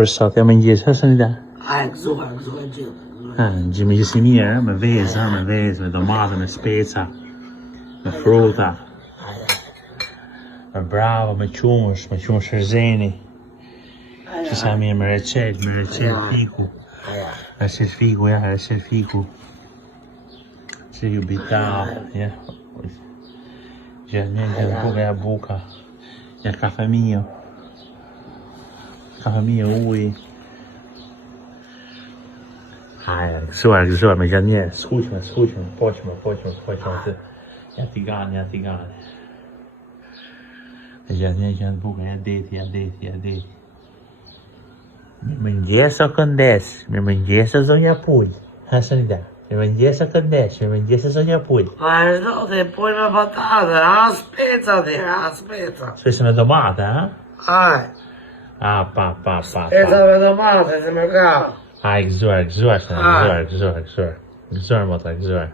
për sot, ja më njës, ha Sanida? Gëzuar gjithë. Gjimë gjësi mirë, me vezë, me domate, me speca, me fruta. Me bravo, me qumësh shërzeni. Që sa mirë me recet fiku. Recet fiku. Që ju bitao, ja. Gjithë buka. Ja kafe mio. Kafe mio uji. Haja, gëzuar, me gjatë njerë. Skuqme, poqme. Ja t'i gani. Me gjatë njerë që janë buka, ja deti. Mirëmëngjes o këndes, mirëmëngjes o zonja Pull. Ha Sanida, mirëmëngjes o këndes, mirëmëngjes o zonja Pull. Vazhdo të pull me patate, speca. Spesa me domate, ha? Aj, Pa. speca me domate, se me ka. Ai, gëzuar, mota, gëzuar.